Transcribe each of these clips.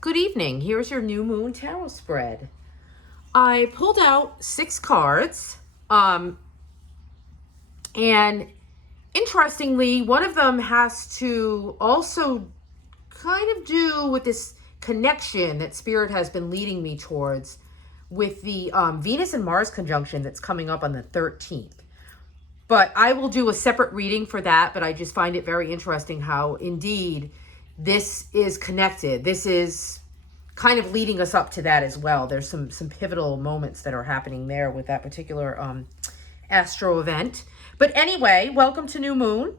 Good evening. Here's your new moon tarot spread. I pulled out 6 cards. And interestingly, one of them has to also kind of do with this connection that Spirit has been leading me towards with the Venus and Mars conjunction that's coming up on the 13th. But I will do a separate reading for that, but I just find it very interesting how indeed this is connected. This is kind of leading us up to that as well. There's some pivotal moments that are happening there with that particular astro event. But anyway, welcome to New Moon.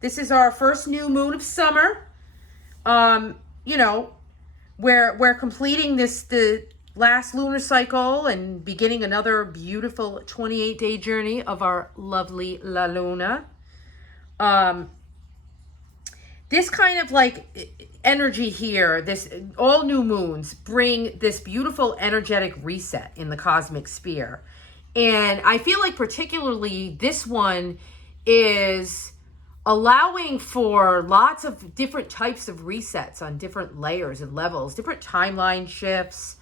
This is our first new moon of summer. We're completing the last lunar cycle and beginning another beautiful 28-day journey of our lovely La Luna. This kind of like energy here, this all new moons bring this beautiful energetic reset in the cosmic sphere. And I feel like particularly this one is allowing for lots of different types of resets on different layers and levels, different timeline shifts,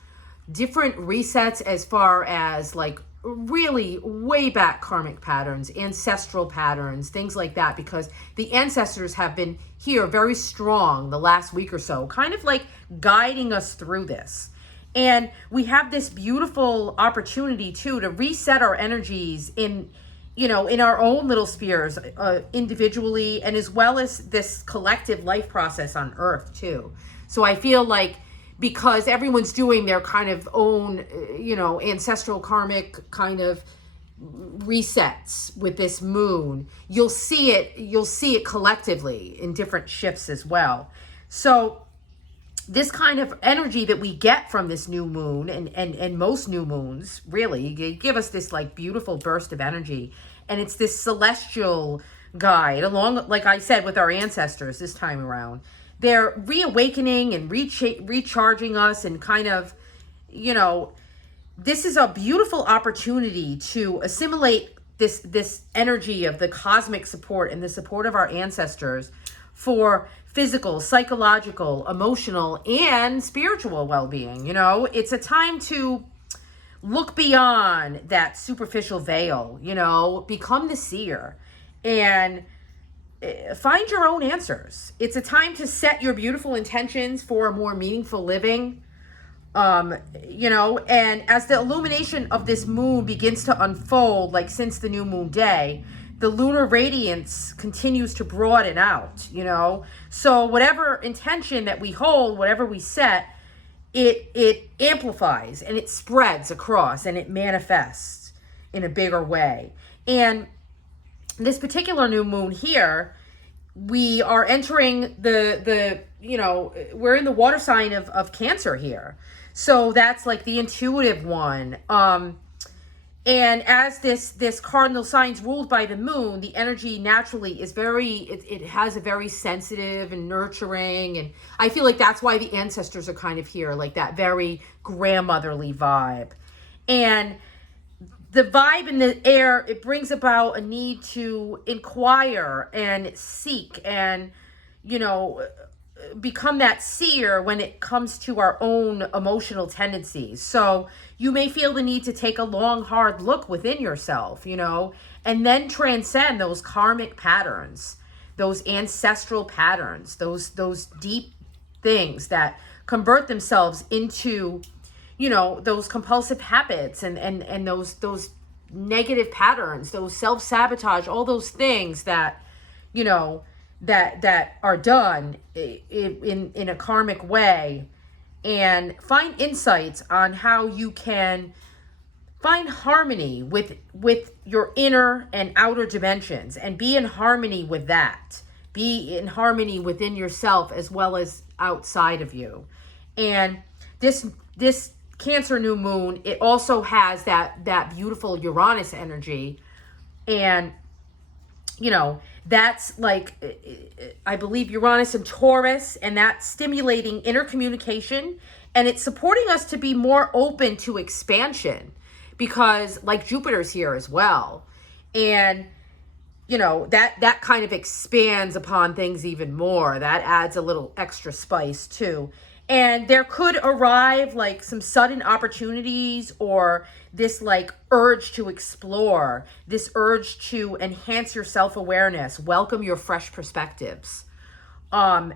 different resets as far as like really way back karmic patterns, ancestral patterns, things like that, because the ancestors have been here very strong the last week or so, kind of like guiding us through this. And we have this beautiful opportunity too to reset our energies in our own little spheres, individually, and as well as this collective life process on Earth too. So I feel like because everyone's doing their kind of own, ancestral karmic kind of resets with this moon, you'll see it collectively in different shifts as well. So this kind of energy that we get from this new moon and most new moons really give us this like beautiful burst of energy. And it's this celestial guide along, like I said, with our ancestors this time around. They're reawakening and recharging us and kind of, this is a beautiful opportunity to assimilate this energy of the cosmic support and the support of our ancestors for physical, psychological, emotional, and spiritual well-being. It's a time to look beyond that superficial veil, become the seer and find your own answers. It's a time to set your beautiful intentions for a more meaningful living. And as the illumination of this moon begins to unfold, like since the new moon day, the lunar radiance continues to broaden out, So whatever intention that we hold, whatever we set, it amplifies and it spreads across and it manifests in a bigger way. And this particular new moon here, we are entering we're in the water sign of Cancer here. So that's like the intuitive one. And as this cardinal sign's ruled by the moon, the energy naturally is it has a very sensitive and nurturing. And I feel like that's why the ancestors are kind of here, like that very grandmotherly vibe. And the vibe in the air, it brings about a need to inquire and seek and, become that seer when it comes to our own emotional tendencies. So you may feel the need to take a long, hard look within yourself, and then transcend those karmic patterns, those ancestral patterns, those deep things that convert themselves into those compulsive habits and those negative patterns, those self-sabotage, all those things that, that are done in a karmic way, and find insights on how you can find harmony with your inner and outer dimensions and be in harmony with that. Be in harmony within yourself as well as outside of you. And this Cancer new moon, it also has that beautiful Uranus energy. And that's like, I believe Uranus and Taurus, and that's stimulating inner communication, and it's supporting us to be more open to expansion, because like Jupiter's here as well. And that kind of expands upon things even more. That adds a little extra spice too. And there could arrive like some sudden opportunities, or this like urge to explore, this urge to enhance your self-awareness, welcome your fresh perspectives. Um,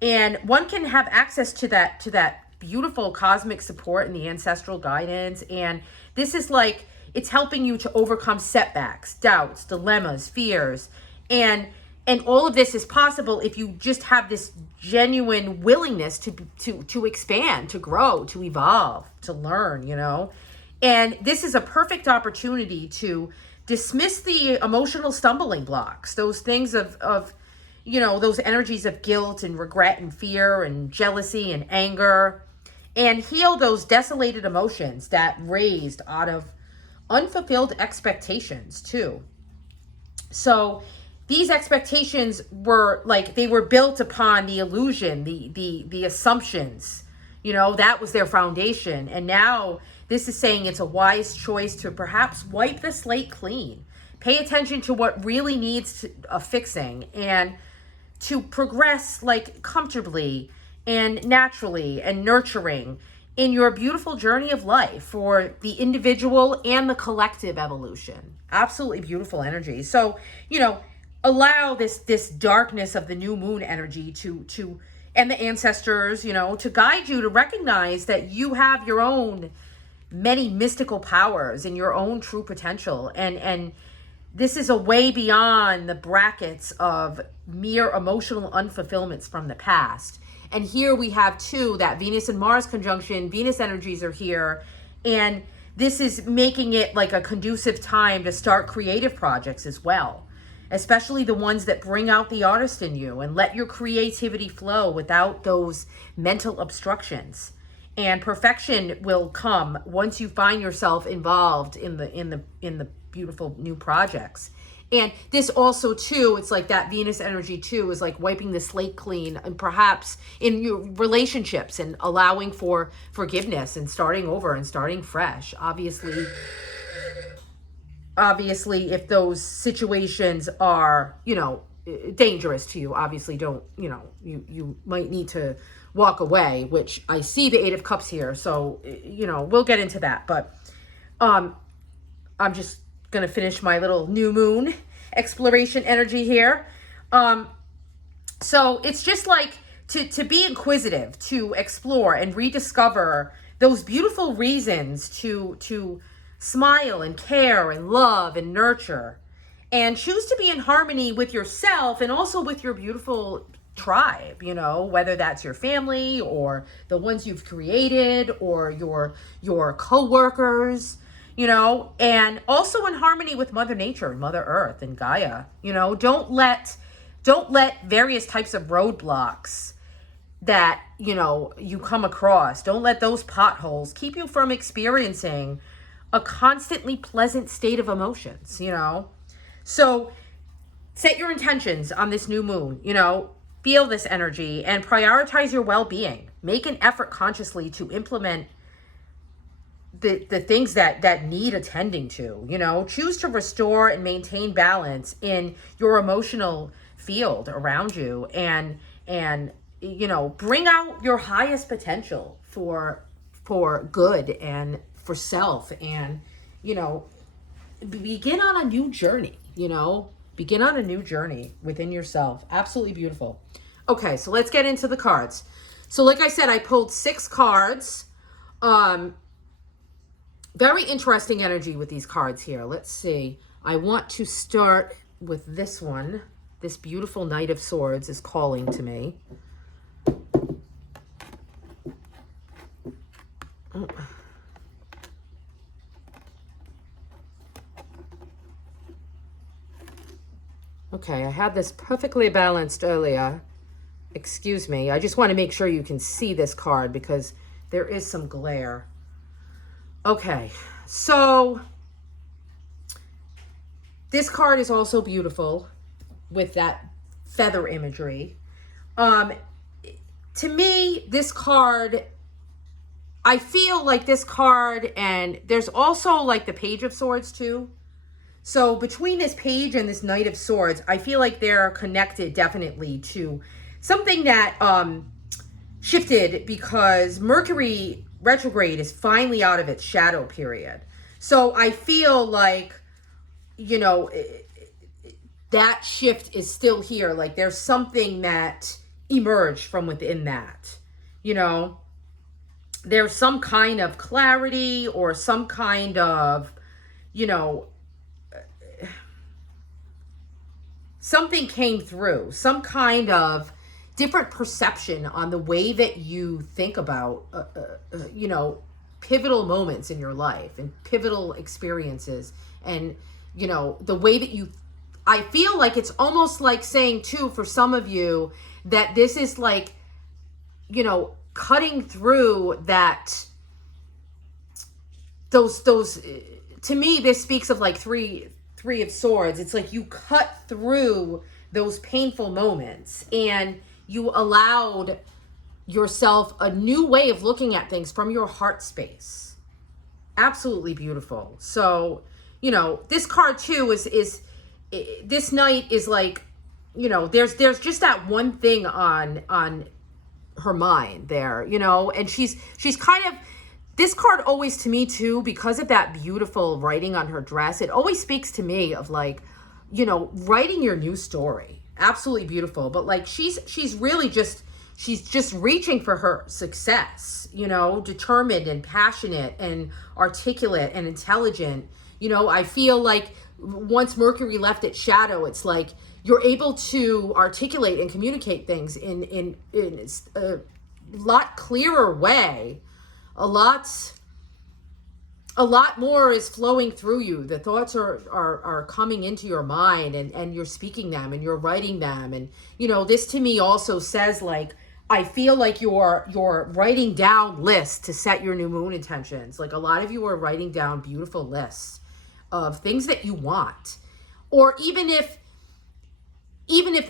and one can have access to that beautiful cosmic support and the ancestral guidance. And this is like, it's helping you to overcome setbacks, doubts, dilemmas, fears. And all of this is possible if you just have this genuine willingness to expand, to grow, to evolve, to learn, you know. And this is a perfect opportunity to dismiss the emotional stumbling blocks, those things of you know, those energies of guilt and regret and fear and jealousy and anger, and heal those desolated emotions that raised out of unfulfilled expectations too. So these expectations were like, they were built upon the illusion, the assumptions, you know, that was their foundation. And now this is saying it's a wise choice to perhaps wipe the slate clean, pay attention to what really needs a fixing, and to progress like comfortably and naturally and nurturing in your beautiful journey of life for the individual and the collective evolution. Absolutely beautiful energy. So, you know, allow this darkness of the new moon energy to and the ancestors, you know, to guide you to recognize that you have your own many mystical powers and your own true potential. And this is a way beyond the brackets of mere emotional unfulfillments from the past. And here we have too, that Venus and Mars conjunction, Venus energies are here. And this is making it like a conducive time to start creative projects as well, especially the ones that bring out the artist in you and let your creativity flow without those mental obstructions. And perfection will come once you find yourself involved in the beautiful new projects. And this also too, it's like that Venus energy too is like wiping the slate clean, and perhaps in your relationships and allowing for forgiveness and starting over and starting fresh. Obviously if those situations are, you know, dangerous to you, obviously don't, you know, you might need to walk away, which I see the 8 of Cups here. So, you know, we'll get into that. But I'm just going to finish my little new moon exploration energy here. So it's just like to be inquisitive, to explore and rediscover those beautiful reasons to smile and care and love and nurture, and choose to be in harmony with yourself and also with your beautiful tribe, you know, whether that's your family or the ones you've created or your co-workers, you know, and also in harmony with Mother Nature and Mother Earth and Gaia. You know, don't let various types of roadblocks that, you know, you come across, don't let those potholes keep you from experiencing a constantly pleasant state of emotions, you know. So set your intentions on this new moon, you know, feel this energy and prioritize your well-being. Make an effort consciously to implement the things that need attending to, you know. Choose to restore and maintain balance in your emotional field around you, and you know, bring out your highest potential for good and for self, and, you know, begin on a new journey, you know, begin on a new journey within yourself. Absolutely beautiful. Okay, so let's get into the cards. So like I said, I pulled 6 cards. Very interesting energy with these cards here. Let's see. I want to start with this one. This beautiful Knight of Swords is calling to me. Okay, I had this perfectly balanced earlier. Excuse me. I just want to make sure you can see this card because there is some glare. Okay, so this card is also beautiful with that feather imagery. To me, this card, I feel like this card, and there's also like the Page of Swords too. So between this page and this Knight of Swords, I feel like they're connected definitely to something that shifted because Mercury retrograde is finally out of its shadow period. So I feel like, you know, that shift is still here. Like there's something that emerged from within that, you know, there's some kind of clarity or some kind of, you know, something came through, some kind of different perception on the way that you think about, you know, pivotal moments in your life and pivotal experiences. And, you know, the way that you, I feel like it's almost like saying too, for some of you, that this is like, you know, cutting through that, those, to me, this speaks of like three of swords. It's like you cut through those painful moments and you allowed yourself a new way of looking at things from your heart space. Absolutely beautiful. So, you know, this card too is this knight is like, you know, there's just that one thing on her mind there, you know, and she's kind of, this card always to me too, because of that beautiful writing on her dress, it always speaks to me of like, you know, writing your new story. Absolutely beautiful. But like she's really just, she's just reaching for her success, you know, determined and passionate and articulate and intelligent. You know, I feel like once Mercury left its shadow, it's like you're able to articulate and communicate things in a lot clearer way. A lot more is flowing through you. The thoughts are coming into your mind and you're speaking them and you're writing them. And, you know, this to me also says like, I feel like you're writing down lists to set your new moon intentions. Like a lot of you are writing down beautiful lists of things that you want. Or even if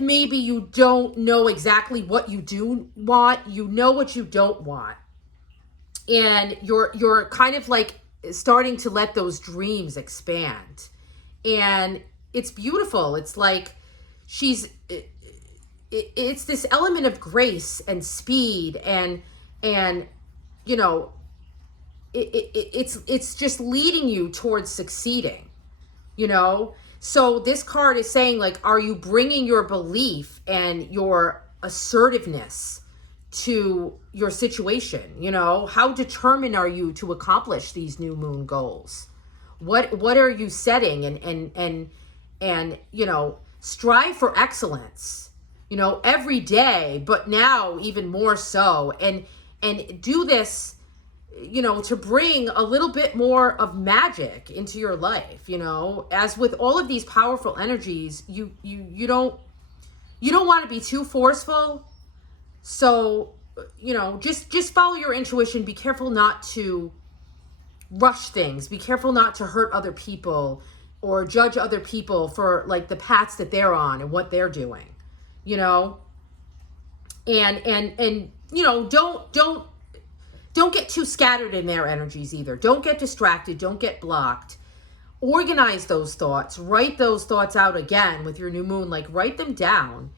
maybe you don't know exactly what you do want, you know what you don't want. And you're kind of like starting to let those dreams expand. And it's beautiful. It's like it's this element of grace and speed and you know, it's just leading you towards succeeding, you know? So this card is saying like, are you bringing your belief and your assertiveness to your situation? You know, how determined are you to accomplish these new moon goals? What are you setting? And you know, strive for excellence, you know, every day, but now even more so. And do this, you know, to bring a little bit more of magic into your life. You know, as with all of these powerful energies, you don't want to be too forceful. So, you know, just follow your intuition. Be careful not to rush things. Be careful not to hurt other people or judge other people for like the paths that they're on and what they're doing, you know? And you know, don't get too scattered in their energies either. Don't get distracted. Don't get blocked. Organize those thoughts. Write those thoughts out again with your new moon. Like write them down.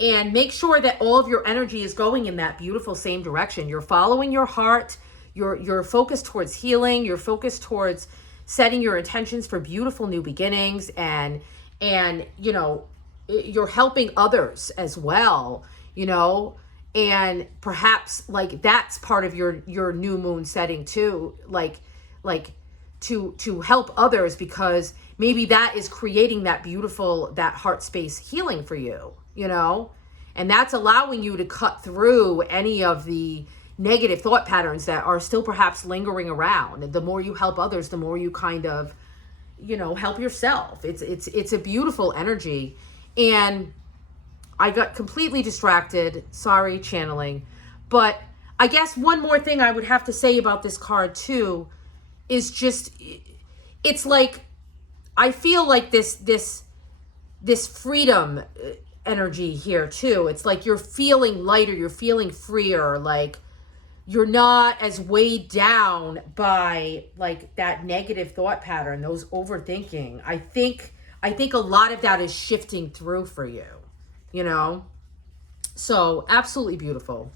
And make sure that all of your energy is going in that beautiful same direction. You're following your heart. You're focused towards healing. You're focused towards setting your intentions for beautiful new beginnings. And you know, you're helping others as well, you know. And perhaps like that's part of your new moon setting too. Like to help others, because maybe that is creating that beautiful, that heart space healing for you. You know, and that's allowing you to cut through any of the negative thought patterns that are still perhaps lingering around. And the more you help others, the more you kind of, you know, help yourself. It's a beautiful energy. And I got completely distracted. Sorry, channeling. But I guess one more thing I would have to say about this card too is just, it's like, I feel like this freedom energy here too. It's like you're feeling lighter, you're feeling freer, like you're not as weighed down by like that negative thought pattern, those overthinking. I think a lot of that is shifting through for you, you know? So absolutely beautiful.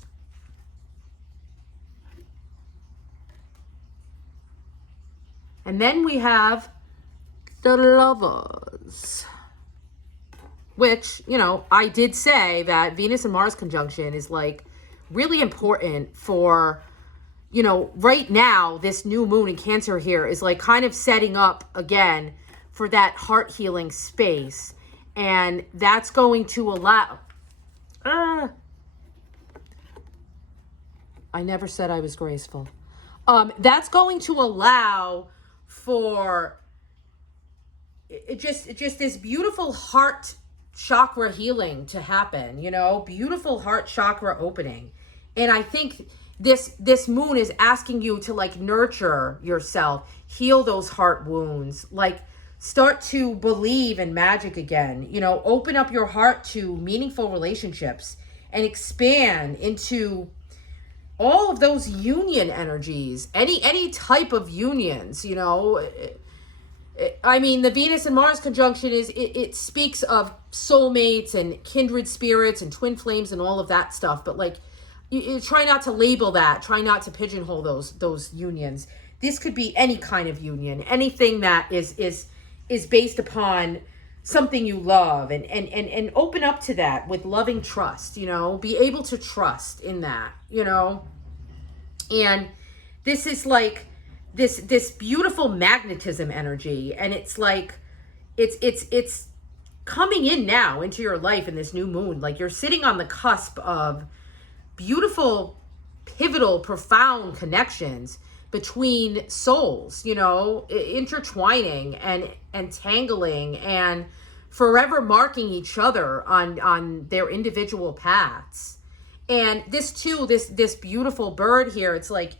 And then we have the Lovers, which, you know, I did say that Venus and Mars conjunction is like really important for, you know, right now, this new moon in Cancer here is like kind of setting up again for that heart healing space. And that's going to allow, I never said I was graceful. That's going to allow for just this beautiful heart chakra healing to happen, you know, beautiful heart chakra opening. And I think this moon is asking you to like nurture yourself, heal those heart wounds, like start to believe in magic again, you know, open up your heart to meaningful relationships and expand into all of those union energies, any type of unions, you know. I mean, the Venus and Mars conjunction it speaks of soulmates and kindred spirits and twin flames and all of that stuff. But like, you try not to label that. Try not to pigeonhole those unions. This could be any kind of union, anything that is based upon something you love, and open up to that with loving trust. You know, be able to trust in that. You know, and this is like this beautiful magnetism energy, and it's like it's coming in now into your life in this new moon. Like you're sitting on the cusp of beautiful, pivotal, profound connections between souls, you know, intertwining and tangling and forever marking each other on their individual paths. And this too, this beautiful bird here, it's like,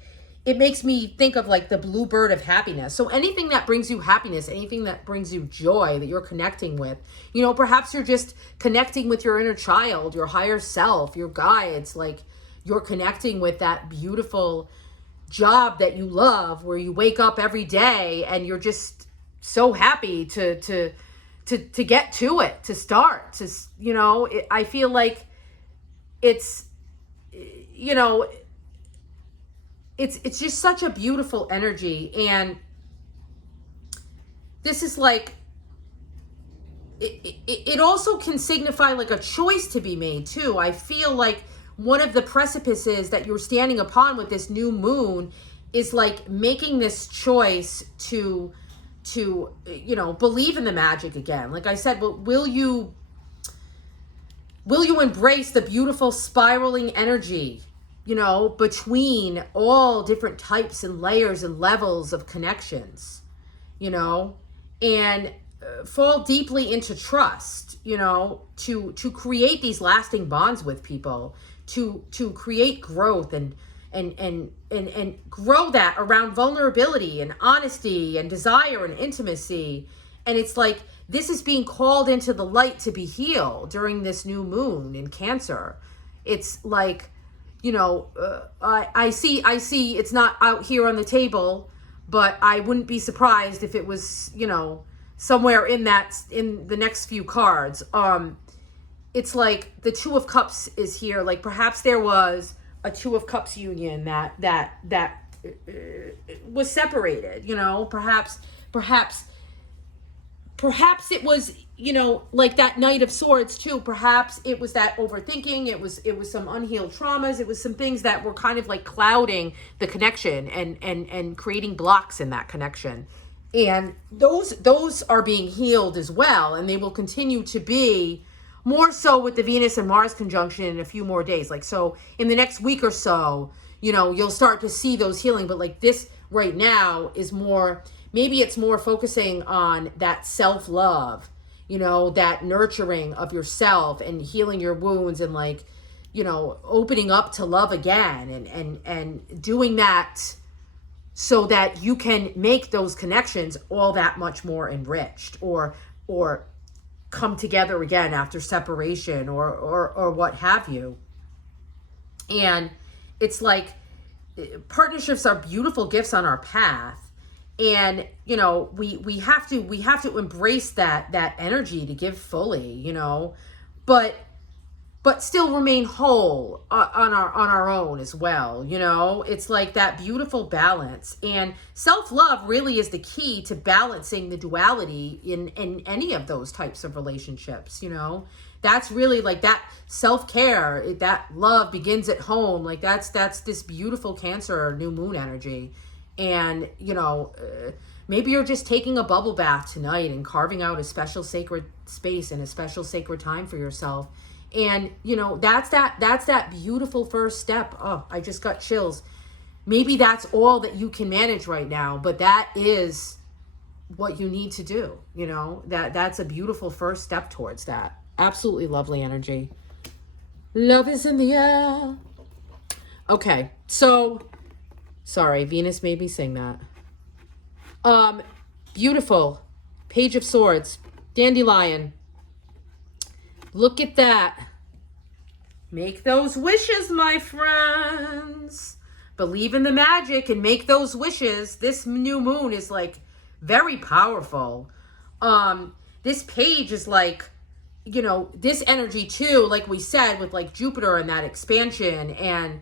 it makes me think of like the blue bird of happiness. So anything that brings you happiness, anything that brings you joy that you're connecting with, you know, perhaps you're just connecting with your inner child, your higher self, your guides, like you're connecting with that beautiful job that you love, where you wake up every day and you're just so happy to get to it, to start, to, you know, I feel like it's, you know, it's just such a beautiful energy. And this is like, it also can signify like a choice to be made too. I feel like one of the precipices that you're standing upon with this new moon is like making this choice to you know, believe in the magic again. Like I said, but will you embrace the beautiful spiraling energy, you know, between all different types and layers and levels of connections, you know, and fall deeply into trust, you know, to create these lasting bonds with people, to create growth and grow that around vulnerability and honesty and desire and intimacy. And it's like, this is being called into the light to be healed during this new moon in Cancer. It's like, you know, I see it's not out here on the table, but I wouldn't be surprised if it was, you know, somewhere in the next few cards. It's like the Two of Cups is here. Like perhaps there was a Two of Cups union that was separated, you know, perhaps it was, you know, like that Knight of Swords too. Perhaps it was that overthinking. It was some unhealed traumas. It was some things that were kind of like clouding the connection and creating blocks in that connection. And those are being healed as well. And they will continue to be more so with the Venus and Mars conjunction in a few more days. Like, so in the next week or so, you know, you'll start to see those healing. But like this right now is more, maybe it's more focusing on that self-love, you know, that nurturing of yourself and healing your wounds and like, you know, opening up to love again and doing that so that you can make those connections all that much more enriched or come together again after separation or what have you. And it's like partnerships are beautiful gifts on our path. And, you know, we have to embrace that energy to give fully, you know, but but still remain whole on our own as well. You know, it's like that beautiful balance. And self-love really is the key to balancing the duality in any of those types of relationships. You know, that's really like that self-care, that love begins at home. Like that's this beautiful Cancer new moon energy. And you know, maybe you're just taking a bubble bath tonight and carving out a special sacred space and a special sacred time for yourself. And you know, that's that beautiful first step. Oh, I just got chills. Maybe that's all that you can manage right now, but that is what you need to do. You know, that's a beautiful first step towards that. Absolutely lovely energy. Love is in the air. Okay, so sorry, Venus made me sing that. Beautiful Page of Swords, Dandelion. Look at that. Make those wishes, my friends. Believe in the magic and make those wishes. This new moon is like very powerful. This page is like, you know, this energy too, like we said, with like Jupiter and that expansion and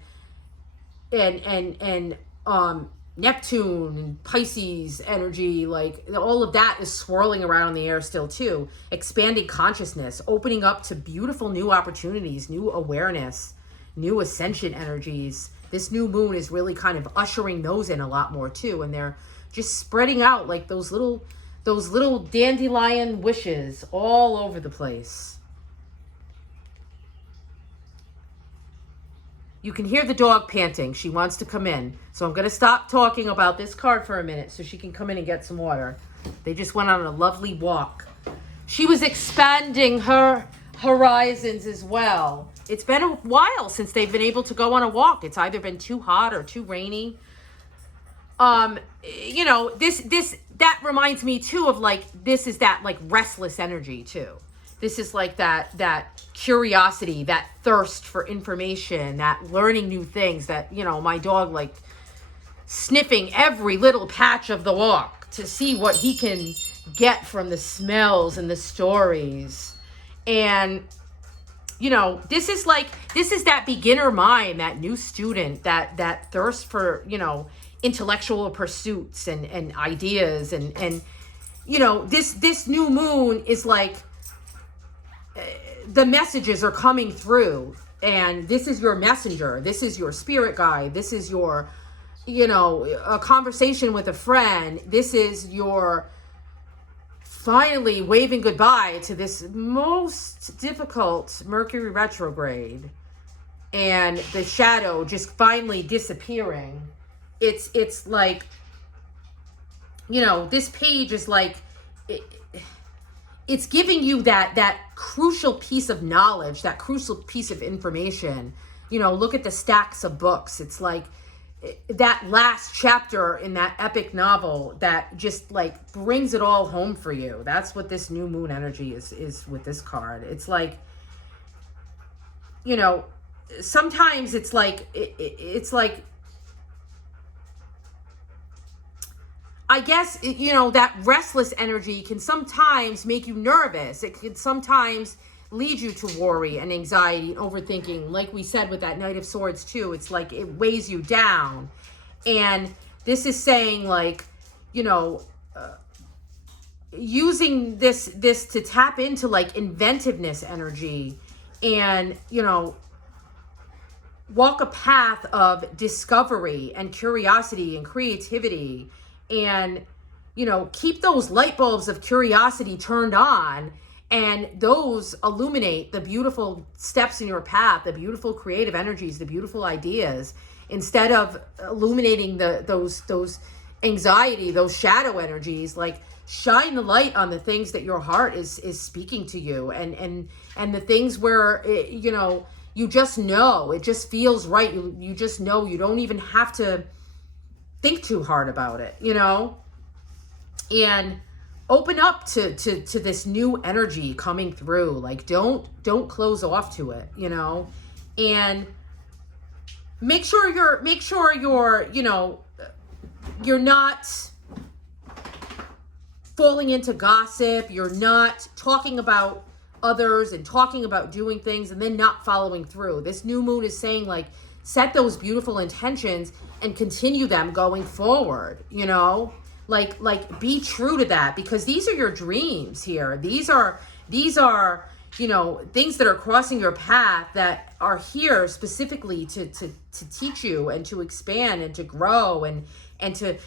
Neptune and Pisces energy, like all of that is swirling around in the air still too. Expanding consciousness, opening up to beautiful new opportunities, new awareness, new ascension energies. This new moon is really kind of ushering those in a lot more too. And they're just spreading out like those little dandelion wishes all over the place. You can hear the dog panting. She wants to come in. So I'm going to stop talking about this card for a minute so she can come in and get some water. They just went on a lovely walk. She was expanding her horizons as well. It's been a while since they've been able to go on a walk. It's either been too hot or too rainy. You know, that reminds me too of like, this is that like restless energy too. This is like that curiosity, that thirst for information, that learning new things, that, you know, my dog like sniffing every little patch of the walk to see what he can get from the smells and the stories. And, you know, this is that beginner mind, that new student, that thirst for, you know, intellectual pursuits and ideas. And, you know, this new moon is like, the messages are coming through, and this is your messenger. This is your spirit guide. This is your, you know, a conversation with a friend. This is your finally waving goodbye to this most difficult Mercury retrograde and the shadow just finally disappearing. It's like, you know, this page is like, it's giving you that crucial piece of knowledge, that crucial piece of information. You know, look at the stacks of books. It's like that last chapter in that epic novel that just like brings it all home for you. That's what this new moon energy is with this card. It's like, you know, sometimes it's like, it's like, I guess, you know, that restless energy can sometimes make you nervous. It can sometimes lead you to worry and anxiety and overthinking. Like we said with that Knight of Swords too, it's like it weighs you down. And this is saying like, you know, using this to tap into like inventiveness energy and, you know, walk a path of discovery and curiosity and creativity. And, you know, keep those light bulbs of curiosity turned on, and those illuminate the beautiful steps in your path, the beautiful creative energies, the beautiful ideas, instead of illuminating those anxiety, those shadow energies. Like, shine the light on the things that your heart is speaking to you, and the things where you know, you just know, it just feels right. You just know, you don't even have to think too hard about it, you know, and open up to this new energy coming through. Like, don't close off to it, you know, and make sure you're, you know, you're not falling into gossip. You're not talking about others and talking about doing things and then not following through. This new moon is saying, like, set those beautiful intentions and continue them going forward, you know? Like be true to that, because these are your dreams here. These are, you know, things that are crossing your path that are here specifically to teach you and to expand and to grow and to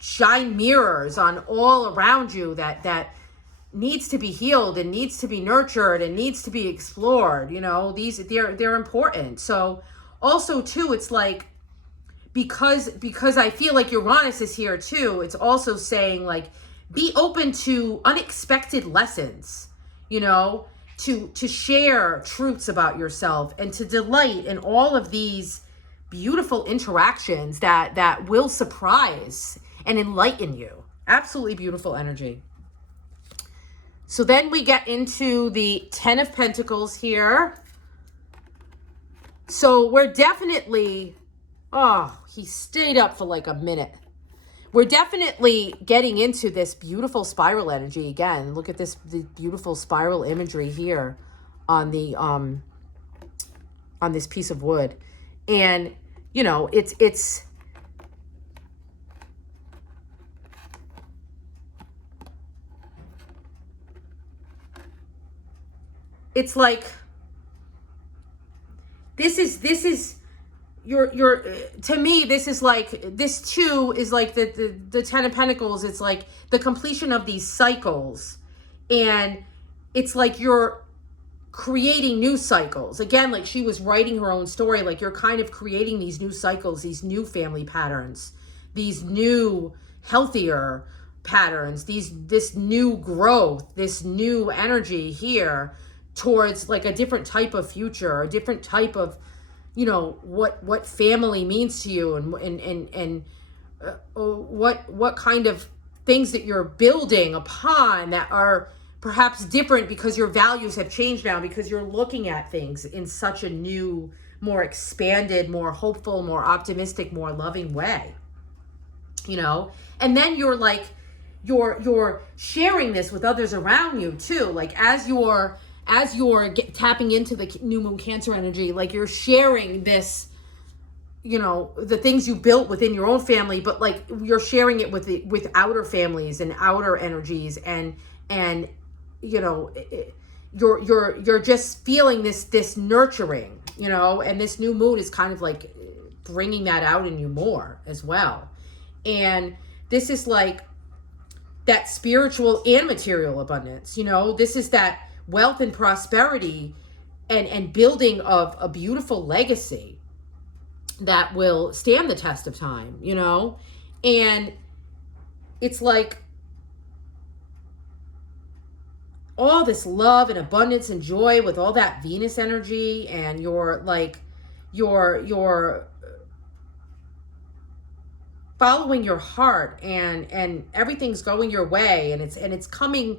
shine mirrors on all around you that needs to be healed and needs to be nurtured and needs to be explored. You know, they're important. So also too, it's like, because I feel like Uranus is here too, it's also saying, like, be open to unexpected lessons, you know, to share truths about yourself and to delight in all of these beautiful interactions that will surprise and enlighten you. Absolutely beautiful energy. So then we get into the 10 of Pentacles here. So we're definitely, oh, he stayed up for like a minute. We're definitely getting into this beautiful spiral energy again. Look at the beautiful spiral imagery here on the on this piece of wood. And you know, it's like, this is your to me, this is like, this too is like the 10 of Pentacles. It's like the completion of these cycles, and it's like you're creating new cycles again. Like she was writing her own story, like you're kind of creating these new cycles, these new family patterns, these new healthier patterns, this new growth, this new energy here towards like a different type of future, a different type of, you know, what family means to you, and what kind of things that you're building upon that are perhaps different because your values have changed now, because you're looking at things in such a new, more expanded, more hopeful, more optimistic, more loving way, you know. And then you're like, you're sharing this with others around you too, like as you're tapping into the new moon Cancer energy, like you're sharing this, you know, the things you built within your own family, but like you're sharing it with outer families and outer energies, and you know, you're just feeling this nurturing, you know, and this new moon is kind of like bringing that out in you more as well. And this is like that spiritual and material abundance, you know, this is that wealth and prosperity and building of a beautiful legacy that will stand the test of time, you know. And it's like all this love and abundance and joy with all that Venus energy, and you're like you're following your heart, and everything's going your way, and it's coming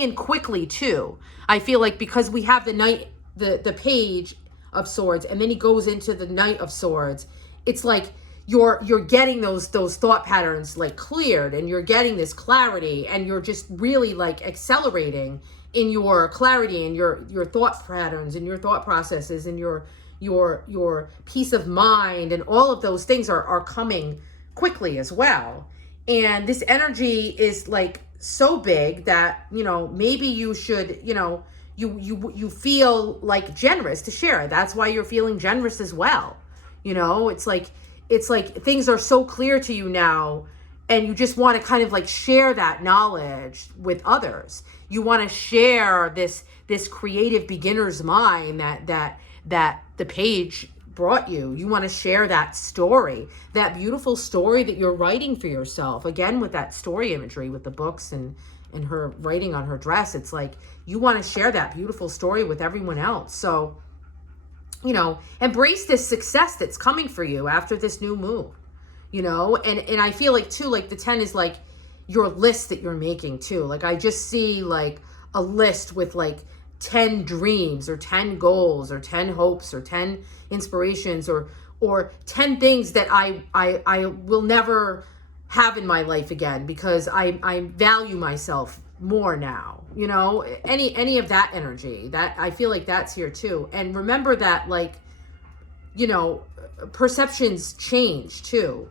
in quickly too. I feel like because we have the Page of Swords, and then he goes into the Knight of Swords. It's like you're getting those thought patterns like cleared, and you're getting this clarity, and you're just really like accelerating in your clarity and your thought patterns and your thought processes and your peace of mind, and all of those things are coming quickly as well. And this energy is like so big that, you know, maybe you should, you know, you feel like generous to share it. That's why you're feeling generous as well. You know, it's like things are so clear to you now, and you just want to kind of like share that knowledge with others. You want to share this creative beginner's mind that the Page brought you. You want to share that story, that beautiful story that you're writing for yourself. Again, with that story imagery, with the books and her writing on her dress, it's like you want to share that beautiful story with everyone else. So, you know, embrace this success that's coming for you after this new moon, you know. And I feel like too, like the 10 is like your list that you're making too. Like I just see like a list with like 10 dreams or 10 goals or 10 hopes or 10 inspirations or 10 things that I will never have in my life again, because I value myself more now, any of that energy. That I feel like that's here too. And remember that, like, perceptions change too.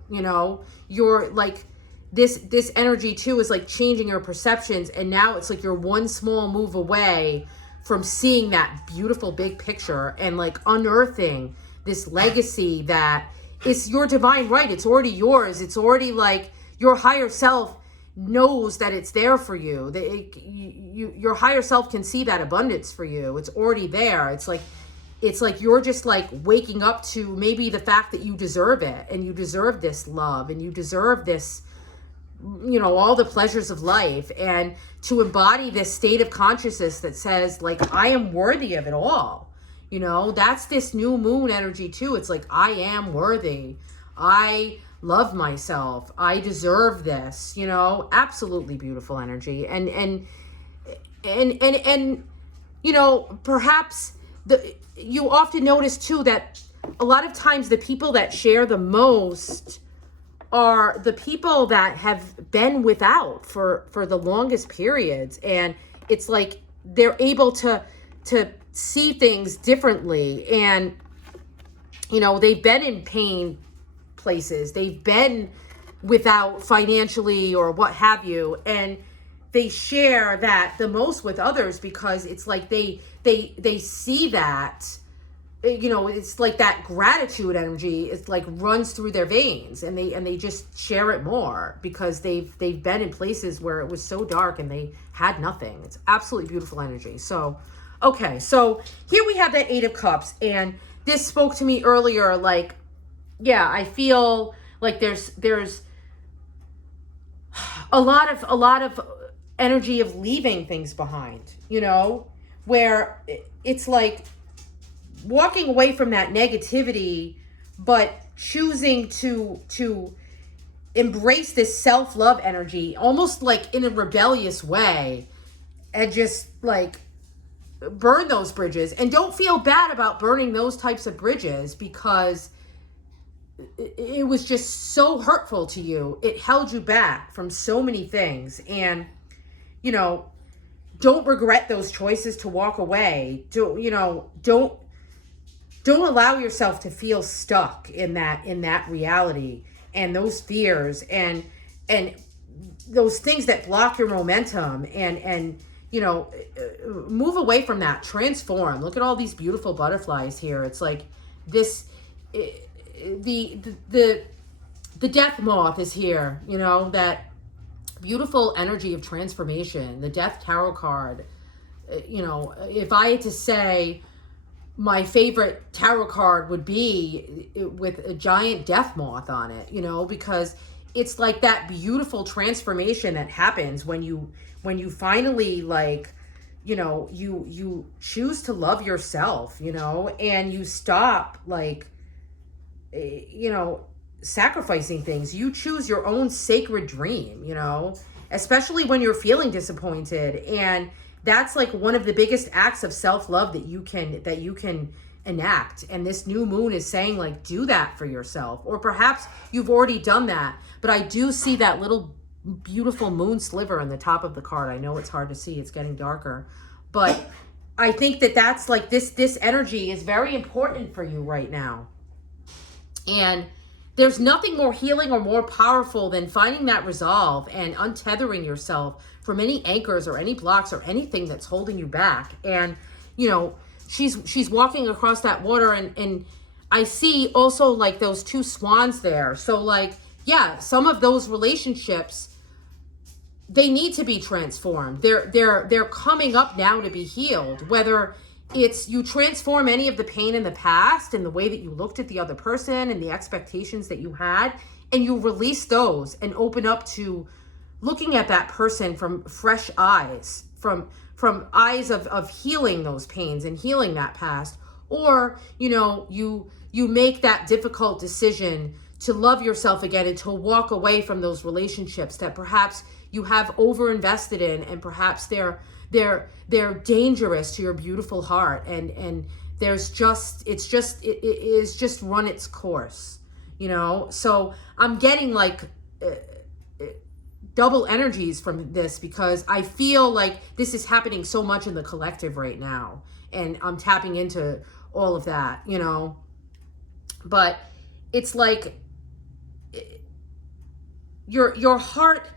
You're like, this energy too is like changing your perceptions, and now it's like you're one small move away from seeing that beautiful big picture and like unearthing this legacy that is your divine right. It's already yours. It's already like your higher self knows that it's there for you. Your higher self can see that abundance for you. It's already there. It's like you're just like waking up to maybe the fact that you deserve it, and you deserve this love, and you deserve this, all the pleasures of life, and to embody this state of consciousness that says, like, I am worthy of it all. That's this new moon energy too. It's like, I am worthy. I love myself. I deserve this, absolutely beautiful energy. And perhaps you often notice too that a lot of times the people that share the most are the people that have been without for the longest periods. And it's like they're able to see things differently. And, they've been in pain places. They've been without financially or what have you. And they share that the most with others because it's like they see that, it's like that gratitude energy. It's like runs through their veins, and they just share it more because they've been in places where it was so dark and they had nothing. It's absolutely beautiful energy. So, okay. So here we have that 8 of Cups, and this spoke to me earlier. Like, yeah, I feel like there's a lot of energy of leaving things behind, where it's like walking away from that negativity, but choosing to embrace this self-love energy, almost like in a rebellious way, and just like burn those bridges. And don't feel bad about burning those types of bridges, because it was just so hurtful to you. It held you back from so many things. And, don't regret those choices to walk away. Don't allow yourself to feel stuck in that reality and those fears and those things that block your momentum, and move away from that. Transform. Look at all these beautiful butterflies here. It's like this, the death moth is here, that beautiful energy of transformation. The Death Tarot card, if I had to say my favorite tarot card would be with a giant death moth on it, because it's like that beautiful transformation that happens when you finally, like, you choose to love yourself, and you stop, like, sacrificing things. You choose your own sacred dream, especially when you're feeling disappointed. And that's like one of the biggest acts of self-love that you can enact. And this new moon is saying, like, do that for yourself. Or perhaps you've already done that, but I do see that little beautiful moon sliver in the top of the card. I know it's hard to see, it's getting darker, but I think that's like this energy is very important for you right now. And there's nothing more healing or more powerful than finding that resolve and untethering yourself from any anchors or any blocks or anything that's holding you back. And, she's walking across that water, and I see also like those 2 swans there. So, like, yeah, some of those relationships, they need to be transformed. They're coming up now to be healed, whether it's you transform any of the pain in the past and the way that you looked at the other person and the expectations that you had, and you release those and open up to looking at that person from fresh eyes, from eyes of healing those pains and healing that past. Or, you make that difficult decision to love yourself again and to walk away from those relationships that perhaps you have overinvested in, and perhaps they're dangerous to your beautiful heart, and it is just run its course, So I'm getting like double energies from this, because I feel like this is happening so much in the collective right now, and I'm tapping into all of that, you know. But it's like your heart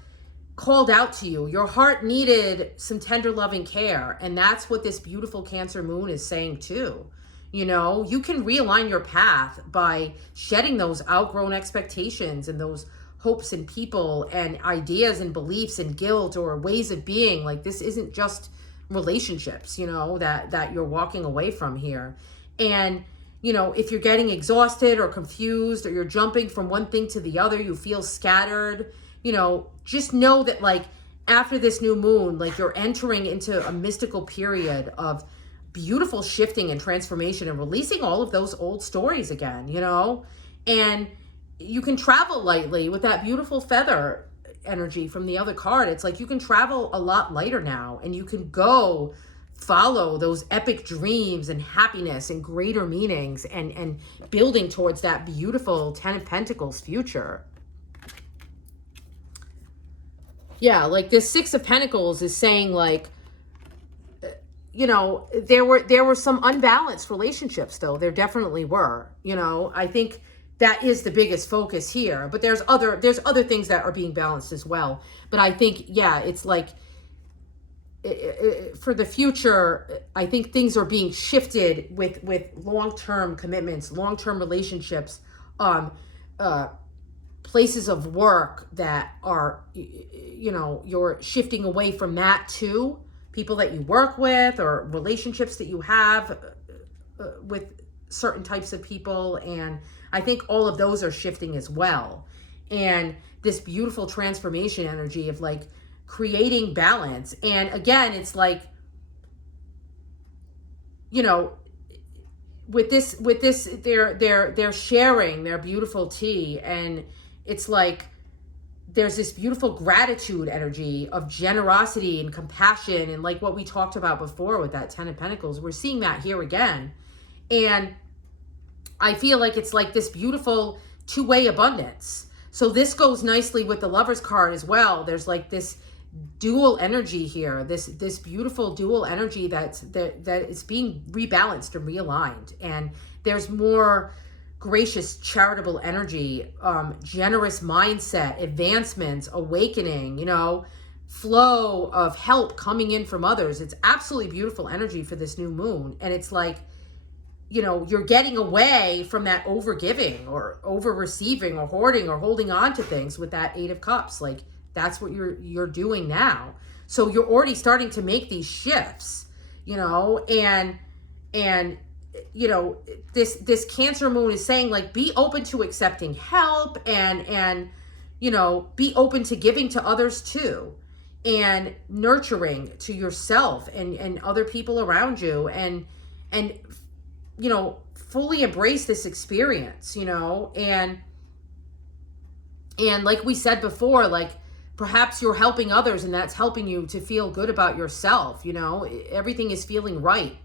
called out to you. Your heart needed some tender loving care, and that's what this beautiful Cancer moon is saying too. You know, you can realign your path by shedding those outgrown expectations and those hopes and people and ideas and beliefs and guilt or ways of being. Like, this isn't just relationships, you know, that you're walking away from here. And you know, if you're getting exhausted or confused, or you're jumping from one thing to the other, you feel scattered, you know, just know that, like, after this new moon, like, you're entering into a mystical period of beautiful shifting and transformation and releasing all of those old stories again, you know. And you can travel lightly with that beautiful feather energy from the other card. It's like you can travel a lot lighter now, and you can go follow those epic dreams and happiness and greater meanings, and building towards that beautiful Ten of Pentacles future. Yeah, like this Six of Pentacles is saying, like, you know, there were some unbalanced relationships though. There definitely were, you know. I think that is the biggest focus here, but there's other things that are being balanced as well. But I think, yeah, it's like, for the future, I think things are being shifted with long-term commitments, long-term relationships, places of work that are, you know, you're shifting away from that to people that you work with, or relationships that you have with certain types of people. And I think all of those are shifting as well. And this beautiful transformation energy of, like, creating balance. And again, it's like, you know, with this they're sharing their beautiful tea, and it's like there's this beautiful gratitude energy of generosity and compassion, and like what we talked about before with that Ten of Pentacles, we're seeing that here again. And I feel like it's like this beautiful two-way abundance. So this goes nicely with the Lover's card as well. There's like this dual energy here, this beautiful dual energy that is being rebalanced and realigned. And there's more gracious, charitable energy, generous mindset, advancements, awakening, you know, flow of help coming in from others. It's absolutely beautiful energy for this new moon. And it's like, you know, you're getting away from that over giving or over receiving or hoarding or holding on to things with that Eight of Cups. Like, that's what you're doing now. So you're already starting to make these shifts, you know. And you know, this Cancer moon is saying, like, be open to accepting help, and you know, be open to giving to others too, and nurturing to yourself and other people around you, and you know, fully embrace this experience, you know. And like we said before, like, perhaps you're helping others, and that's helping you to feel good about yourself, you know. Everything is feeling right.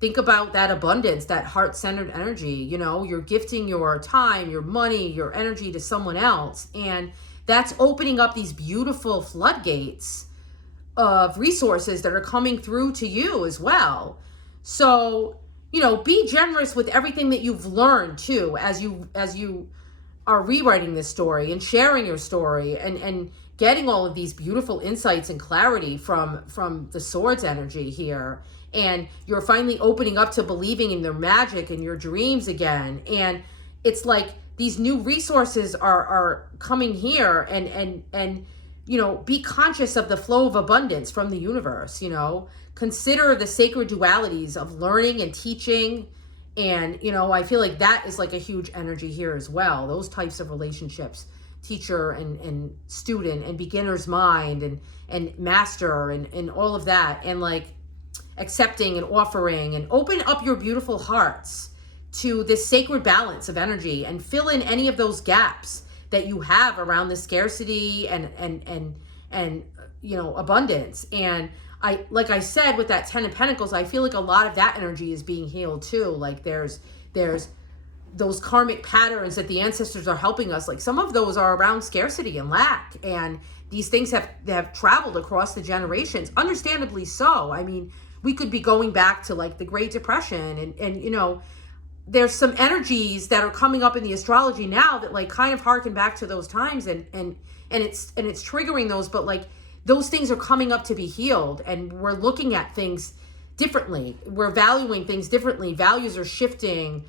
Think about that abundance, that heart-centered energy, you know. You're gifting your time, your money, your energy to someone else, and that's opening up these beautiful floodgates of resources that are coming through to you as well. So, you know, be generous with everything that you've learned too, as you are rewriting this story and sharing your story, and getting all of these beautiful insights and clarity from the Swords energy here. And you're finally opening up to believing in their magic and your dreams again. And it's like these new resources are coming here, and you know, be conscious of the flow of abundance from the universe, you know. Consider the sacred dualities of learning and teaching. And, you know, I feel like that is like a huge energy here as well. Those types of relationships, teacher and student and beginner's mind and master and all of that. And like accepting and offering, and open up your beautiful hearts to this sacred balance of energy, and fill in any of those gaps that you have around the scarcity and you know, abundance. And like I said, with that Ten of Pentacles, I feel like a lot of that energy is being healed too. Like there's those karmic patterns that the ancestors are helping us, like some of those are around scarcity and lack, and these things have traveled across the generations, understandably so. I mean, we could be going back to like the Great Depression, and you know, there's some energies that are coming up in the astrology now that like kind of harken back to those times, and it's triggering those, but like those things are coming up to be healed, and we're looking at things differently. We're valuing things differently. Values are shifting.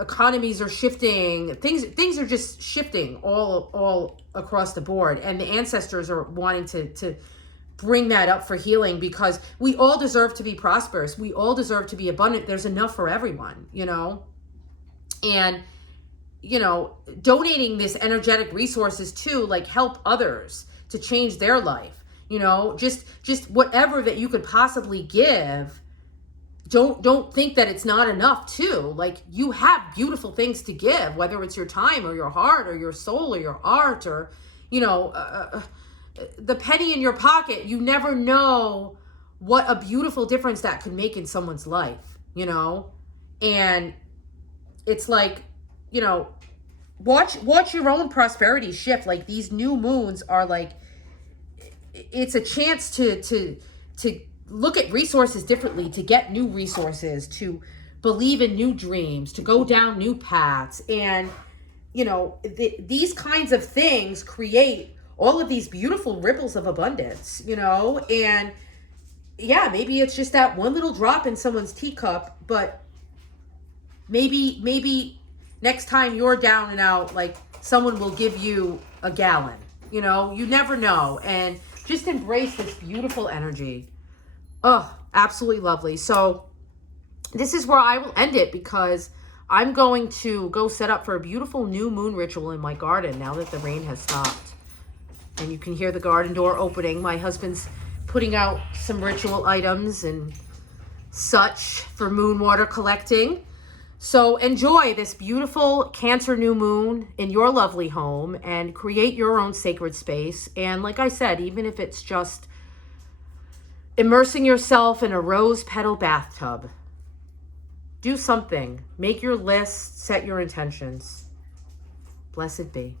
Economies are shifting. Things are just shifting all across the board, and the ancestors are wanting to bring that up for healing, because we all deserve to be prosperous. We all deserve to be abundant. There's enough for everyone, you know, and you know, donating this energetic resources to like help others to change their life, you know, just whatever that you could possibly give. Don't think that it's not enough too. Like, you have beautiful things to give, whether it's your time or your heart or your soul or your art, or, you know, the penny in your pocket. You never know what a beautiful difference that could make in someone's life, you know? And it's like, you know, watch your own prosperity shift. Like, these new moons are like, it's a chance to look at resources differently, to get new resources, to believe in new dreams, to go down new paths. And, you know, these kinds of things create all of these beautiful ripples of abundance, you know? And yeah, maybe it's just that one little drop in someone's teacup, but maybe next time you're down and out, like, someone will give you a gallon, you know? You never know. And just embrace this beautiful energy. Oh, absolutely lovely. So this is where I will end it, because I'm going to go set up for a beautiful new moon ritual in my garden now that the rain has stopped. And you can hear the garden door opening. My husband's putting out some ritual items and such for moon water collecting. So enjoy this beautiful Cancer new moon in your lovely home and create your own sacred space. And like I said, even if it's just immersing yourself in a rose petal bathtub, do something. Make your list, set your intentions. Blessed be.